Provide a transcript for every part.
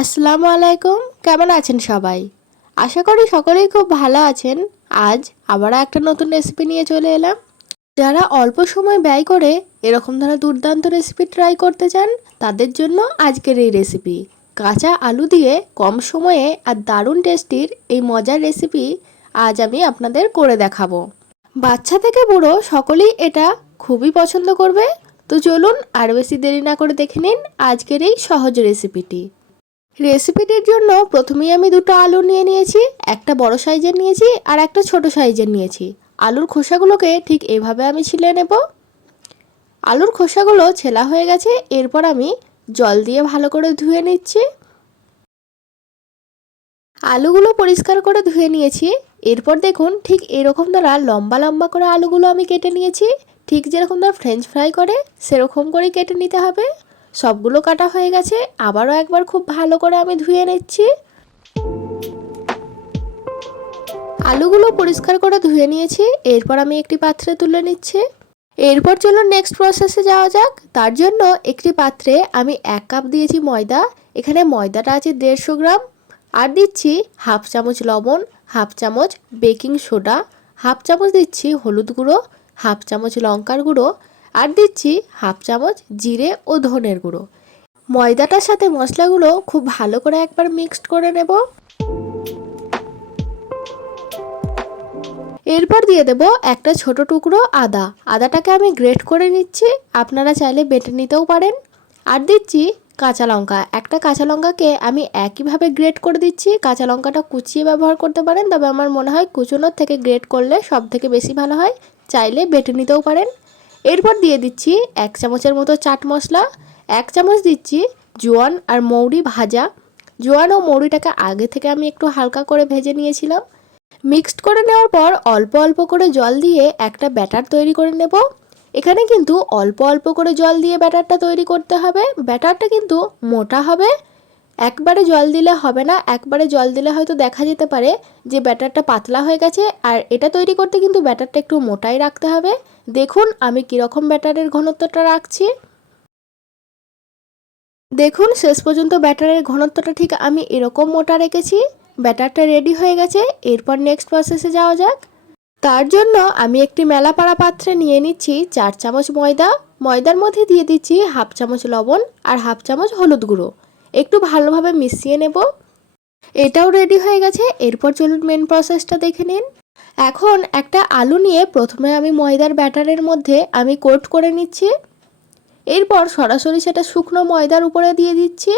আসসালামু আলাইকুম। কেমন আছেন সবাই? আশা করি সকলেই খুব ভালো আছেন। আজ আবার একটা নতুন রেসিপি নিয়ে চলে এলাম। যারা অল্প সময় ব্যয় করে এরকম ধরনের দুর্দান্ত রেসিপি ট্রাই করতে চান, তাদের জন্য আজকের এই রেসিপি। কাঁচা আলু দিয়ে কম সময়ে আর দারুণ টেস্টির এই মজার রেসিপি আজ আমি আপনাদের করে দেখাবো। বাচ্চা থেকে বুড়ো সকলেই এটা খুবই পছন্দ করবে। তো চলুন আর বেশি দেরি না করে দেখে নিন আজকের এই সহজ রেসিপিটি। রেসিপিটির জন্য প্রথমেই আমি দুটো আলু নিয়ে নিয়েছি, একটা বড় সাইজের নিয়েছি আর একটা ছোট সাইজের নিয়েছি। আলুর খোসাগুলোকে ঠিক এভাবে আমি ছিলে নেব। আলুর খোসাগুলো ছেলা হয়ে গেছে, এরপর আমি জল দিয়ে ভালো করে ধুয়ে নিচ্ছি। আলুগুলো পরিষ্কার করে ধুয়ে নিয়েছি। এরপর দেখুন ঠিক এরকম দ্বারা লম্বা লম্বা করে আলুগুলো আমি কেটে নিয়েছি। ঠিক যেরকম দ্বারা ফ্রেঞ্চ ফ্রাই করে সেরকম করেই কেটে নিতে হবে। সবগুলো কাটা হয়ে গেছে, আবারও একবার খুব ভালো করে আমি ধুয়ে নিচ্ছি। আলুগুলো পরিষ্কার করে ধুয়ে নিয়েছি, এরপর আমি একটি পাত্রে তুলে নিচ্ছি। এরপর চলুন নেক্সট প্রসেসে যাওয়া যাক। তার জন্য একটি পাত্রে আমি 1 কাপ দিয়েছি ময়দা। এখানে ময়দাটা আছে 150 গ্রাম। আর দিচ্ছি হাফ চামচ লবণ, হাফ চামচ বেকিং সোডা, হাফ চামচ দিচ্ছি হলুদ গুঁড়ো, হাফ চামচ লঙ্কার গুঁড়ো, আর দিচ্ছি হাফ চামচ জিরে ও ধনের গুঁড়ো। ময়দাটার সাথে মশলাগুলো খুব ভালো করে একবার মিক্সড করে নেব। এরপর দিয়ে দেব একটা ছোট টুকরো আদা। আদাটাকে আমি গ্রেট করে নিচ্ছি, আপনারা চাইলে বেটে নিতেও পারেন। আর দিচ্ছি কাঁচা লঙ্কা। একটা কাঁচা লঙ্কাকে আমি একইভাবে গ্রেট করে দিচ্ছি। কাঁচা লঙ্কাটা কুচিয়ে ব্যবহার করতে পারেন, তবে আমার মনে হয় কুচোনোর থেকে গ্রেট করলে সব থেকে বেশি ভালো হয়। চাইলে বেটে নিতেও পারেন। এরপর দিয়ে দিচ্ছি 1 চামচের মতো চাট মশলা, 1 চামচ দিচ্ছি জোয়ান আর মৌরি ভাজা। জোয়ান ও মৌরিটাকে আগে থেকে আমি একটু হালকা করে ভেজে নিয়েছিলাম। মিক্সড করে নেওয়ার পর অল্প অল্প করে জল দিয়ে একটা ব্যাটার তৈরি করে নেব। এখানে কিন্তু অল্প অল্প করে জল দিয়ে ব্যাটারটা তৈরি করতে হবে। ব্যাটারটা কিন্তু মোটা হবে, একবারে জল দিলে হবে না। একবারে জল দিলে হয়তো দেখা যেতে পারে যে ব্যাটারটা পাতলা হয়ে গেছে। আর এটা তৈরি করতে কিন্তু ব্যাটারটা একটু মোটাই রাখতে হবে। দেখুন আমি কীরকম ব্যাটারের ঘনত্বটা রাখছি। দেখুন শেষ পর্যন্ত ব্যাটারের ঘনত্বটা ঠিক আমি এরকম মোটা রেখেছি। ব্যাটারটা রেডি হয়ে গেছে, এরপর নেক্সট প্রসেসে যাওয়া যাক। তার জন্য আমি একটি মেলা পাড়া পাত্রে নিয়ে নিচ্ছি 4 চামচ ময়দা। ময়দার মধ্যে দিয়ে দিচ্ছি হাফ চামচ লবণ আর হাফ চামচ হলুদ গুঁড়ো। একটু ভালোভাবে মিশিয়ে নেব। এটাও রেডি হয়ে গেছে, এরপর চলুন মেন প্রসেসটা দেখে নিন। এখন একটা আলু নিয়ে প্রথমে আমি ময়দার ব্যাটারের মধ্যে আমি কোট করে নিচ্ছি। এরপর সরাসরি সেটা শুকনো ময়দার উপরে দিয়ে দিচ্ছি।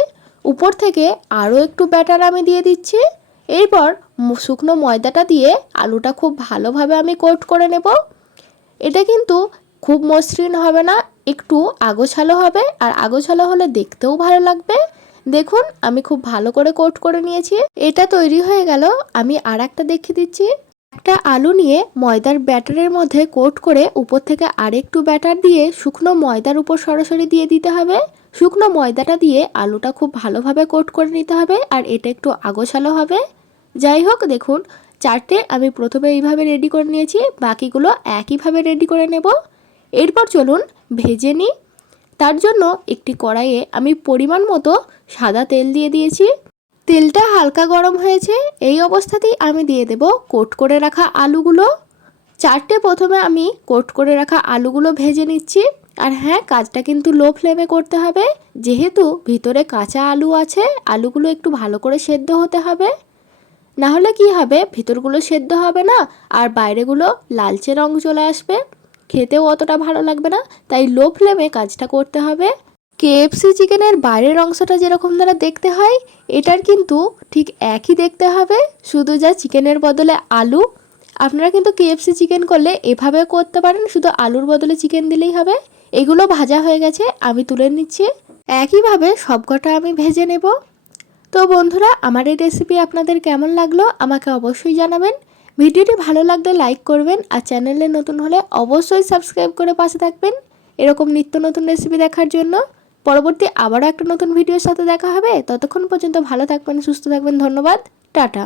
উপর থেকে আরও একটু ব্যাটার আমি দিয়ে দিচ্ছি। এরপর শুকনো ময়দাটা দিয়ে আলুটা খুব ভালোভাবে আমি কোট করে নেব। এটা কিন্তু খুব মসৃণ হবে না, একটু আগোছালো হবে। আর আগোছালো হলে দেখতেও ভালো লাগবে। দেখুন আমি খুব ভালো করে কোট করে নিয়েছি। এটা তৈরি হয়ে গেল। আমি আর একটা দেখিয়ে দিচ্ছি। একটা আলু নিয়ে ময়দার ব্যাটারের মধ্যে কোট করে উপর থেকে আরেকটু ব্যাটার দিয়ে শুকনো ময়দার উপর সরাসরি দিয়ে দিতে হবে। শুকনো ময়দাটা দিয়ে আলুটা খুব ভালোভাবে কোট করে নিতে হবে, আর এটা একটু আগোছালো হবে। যাই হোক, দেখুন 4টে আমি প্রথমে এইভাবে রেডি করে নিয়েছি, বাকিগুলো একইভাবে রেডি করে নেব। এরপর চলুন ভেজে নিই। তার জন্য একটি কড়াইয়ে আমি পরিমাণ মতো সাদা তেল দিয়ে দিয়েছি। তেলটা হালকা গরম হয়েছে, এই অবস্থাতেই আমি দিয়ে দেব কোট করে রাখা আলুগুলো। 4টে প্রথমে আমি কোট করে রাখা আলুগুলো ভেজে নিচ্ছি। আর হ্যাঁ, কাজটা কিন্তু লো ফ্লেমে করতে হবে, যেহেতু ভিতরে কাঁচা আলু আছে। আলুগুলো একটু ভালো করে সেদ্ধ হতে হবে, না হলে কি হবে, ভিতরগুলো সেদ্ধ হবে না আর বাইরেগুলো লালচে রং চলে আসবে, খেতেও অতটা ভালো লাগবে না। তাই লো ফ্লেমে কাজটা করতে হবে। কেএফসি চিকেনের বাইরের অংশটা যেরকম দ্বারা দেখতে হয়, এটার কিন্তু ঠিক একই দেখতে হবে, শুধু যা চিকেনের বদলে আলু। আপনারা কিন্তু কেএফসি চিকেন করলে এভাবে করতে পারেন, শুধু আলুর বদলে চিকেন দিলেই হবে। এগুলো ভাজা হয়ে গেছে, আমি তুলে নিচ্ছি। একইভাবে সবকটা আমি ভেজে নেব। তো বন্ধুরা, আমার এই রেসিপি আপনাদের কেমন লাগলো আমাকে অবশ্যই জানাবেন। ভিডিওটি ভালো লাগলে লাইক করবেন, আর চ্যানেলে নতুন হলে অবশ্যই সাবস্ক্রাইব করে পাশে থাকবেন এরকম নিত্য নতুন রেসিপি দেখার জন্য। পরবর্তী আবারও একটা নতুন ভিডিওর সাথে দেখা হবে। ততক্ষণ পর্যন্ত ভালো থাকবেন, সুস্থ থাকবেন। ধন্যবাদ, টাটা।